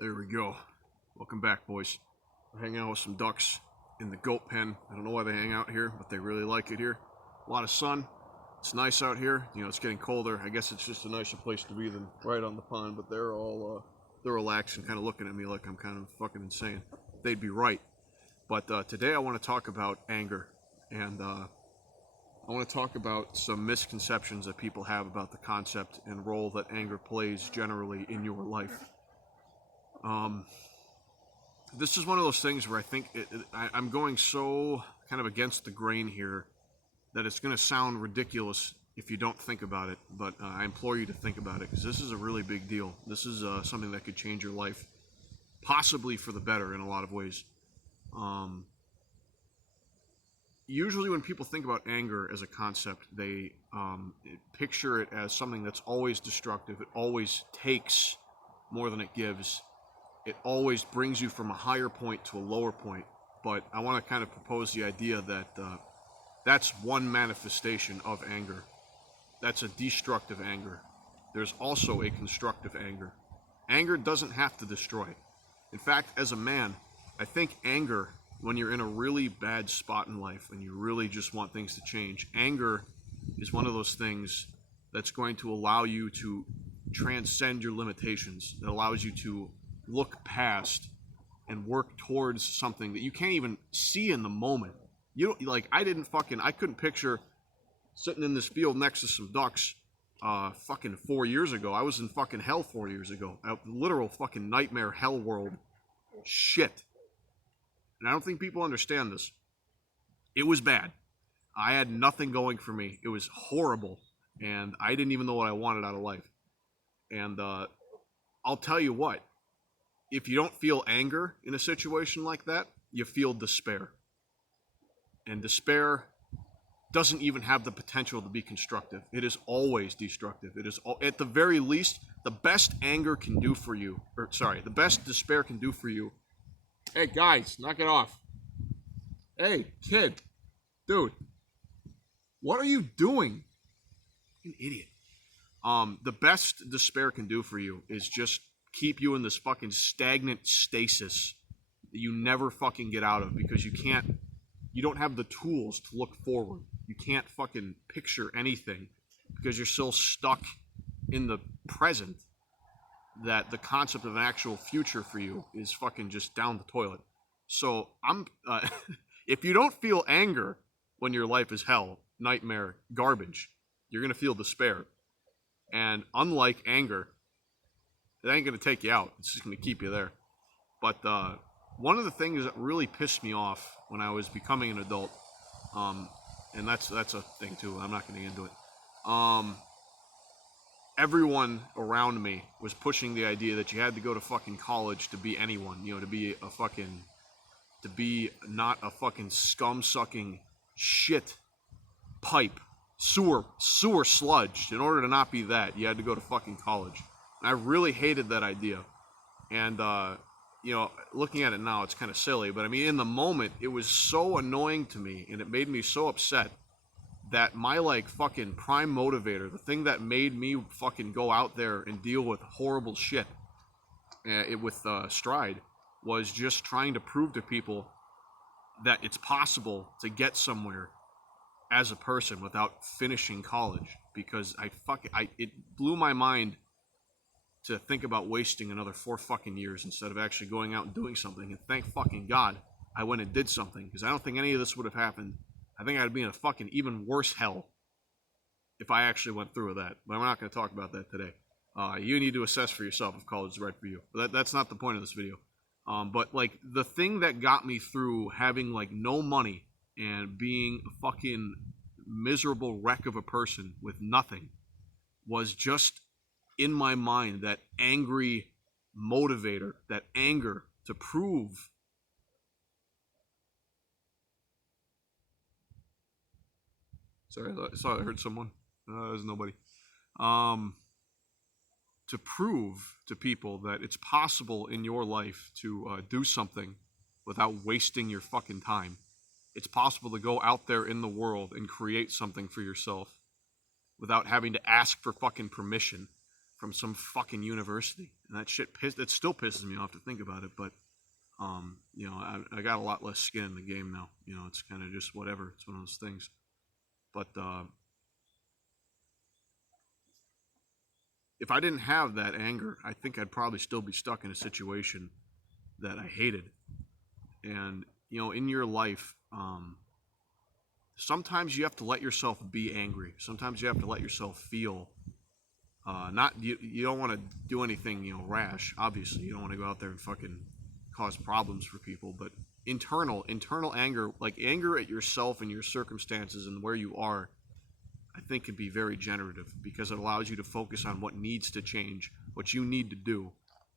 There we go. Welcome back, boys. We're hanging out with some ducks in the goat pen. I don't know why they hang out here, but they really like it here. A lot of sun. It's nice out here. You know, it's getting colder. I guess it's just a nicer place to be than right on the pond, but they're all, they're relaxed and kind of looking at me like I'm kind of fucking insane. They'd be right. But today I want to talk about anger. And I want to talk about some misconceptions that people have about the concept and role that anger plays generally in your life. This is one of those things where I think I'm going so kind of against the grain here that it's going to sound ridiculous if you don't think about it, but I implore you to think about it because this is a really big deal. This is something that could change your life, possibly for the better in a lot of ways. Usually when people think about anger as a concept, they picture it as something that's always destructive. It always takes more than it gives. It always brings you from a higher point to a lower point. But I want to kind of propose the idea that that's one manifestation of anger. That's a destructive anger. There's also a constructive anger. Anger doesn't have to destroy. In fact, as a man, I think anger, when you're in a really bad spot in life and you really just want things to change, anger is one of those things that's going to allow you to transcend your limitations. It allows you to look past and work towards something that you can't even see in the moment. You don't, like, I couldn't picture sitting in this field next to some ducks fucking 4 years ago. I was in fucking hell 4 years ago. A literal fucking nightmare hell world shit. And I don't think people understand this. It was bad. I had nothing going for me. It was horrible. And I didn't even know what I wanted out of life. And I'll tell you what. If you don't feel anger in a situation like that, you feel despair. And despair doesn't even have the potential to be constructive. It is always destructive. It is, at the very least, the best anger can do for you, the best despair can do for you. Hey, guys, knock it off. Hey, kid, dude, what are you doing? You're an idiot. The best despair can do for you is just keep you in this fucking stagnant stasis that you never fucking get out of because you don't have the tools to look forward. You can't fucking picture anything because you're so stuck in the present that the concept of an actual future for you is fucking just down the toilet. So if you don't feel anger when your life is hell, nightmare, garbage, you're going to feel despair. And unlike anger, it ain't going to take you out. It's just going to keep you there. But one of the things that really pissed me off when I was becoming an adult, and that's a thing too, I'm not going to get into it. Everyone around me was pushing the idea that you had to go to fucking college to be anyone, you know, to be not a fucking scum-sucking shit pipe, sewer sludge. In order to not be that, you had to go to fucking college. I really hated that idea. And, you know, looking at it now, it's kind of silly. But, I mean, in the moment, it was so annoying to me. And it made me so upset that my, like, fucking prime motivator, the thing that made me fucking go out there and deal with horrible shit with Stride, was just trying to prove to people that it's possible to get somewhere as a person without finishing college. Because it blew my mind to think about wasting another 4 fucking years instead of actually going out and doing something. And thank fucking God I went and did something, because I don't think any of this would have happened. I think I'd be in a fucking even worse hell if I actually went through with that. But we're not going to talk about that today. You need to assess for yourself if college is right for you. But that's not the point of this video. But like the thing that got me through having like no money and being a fucking miserable wreck of a person with nothing was just in my mind that angry motivator, that anger to prove. Sorry, I heard someone. There's nobody. To prove to people that it's possible in your life to do something without wasting your fucking time. It's possible to go out there in the world and create something for yourself without having to ask for fucking permission from some fucking university, and that shit it still pisses me off to think about it. But you know, I got a lot less skin in the game now. You know, it's kind of just whatever. It's one of those things. But if I didn't have that anger, I think I'd probably still be stuck in a situation that I hated. And you know, in your life, sometimes you have to let yourself be angry. Sometimes you have to let yourself feel. Not you don't want to do anything, you know, rash. Obviously, you don't want to go out there and fucking cause problems for people. But internal anger, like anger at yourself and your circumstances and where you are, I think can be very generative because it allows you to focus on what needs to change, what you need to do,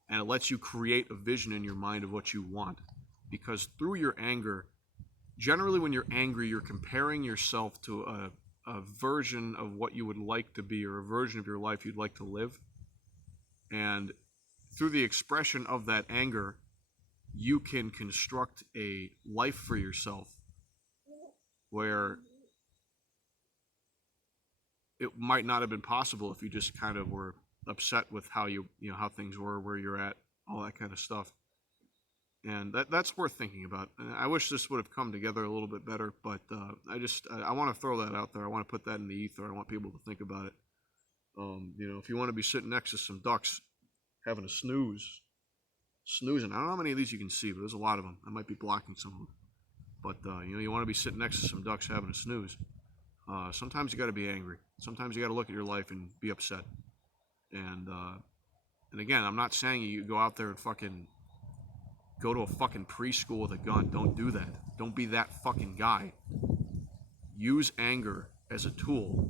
and it lets you create a vision in your mind of what you want. Because through your anger, generally when you're angry, you're comparing yourself to a version of what you would like to be or a version of your life you'd like to live. And through the expression of that anger, you can construct a life for yourself where it might not have been possible if you just kind of were upset with how you know how things were, where you're at, all that kind of stuff. And that's worth thinking about. And I wish this would have come together a little bit better, but I want to throw that out there. I want to put that in the ether. I want people to think about it. You know, if you want to be sitting next to some ducks having a snoozing. I don't know how many of these you can see, but there's a lot of them. I might be blocking some of them. But you know, you want to be sitting next to some ducks having a snooze. Sometimes you got to be angry. Sometimes you got to look at your life and be upset. And again, I'm not saying you go out there and fucking go to a fucking preschool with a gun. Don't do that. Don't be that fucking guy. Use anger as a tool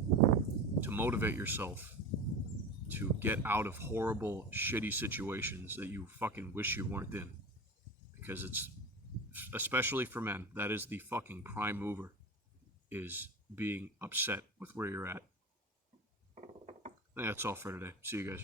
to motivate yourself to get out of horrible, shitty situations that you fucking wish you weren't in. Because it's, especially for men, that is the fucking prime mover, is being upset with where you're at. I think that's all for today. See you guys.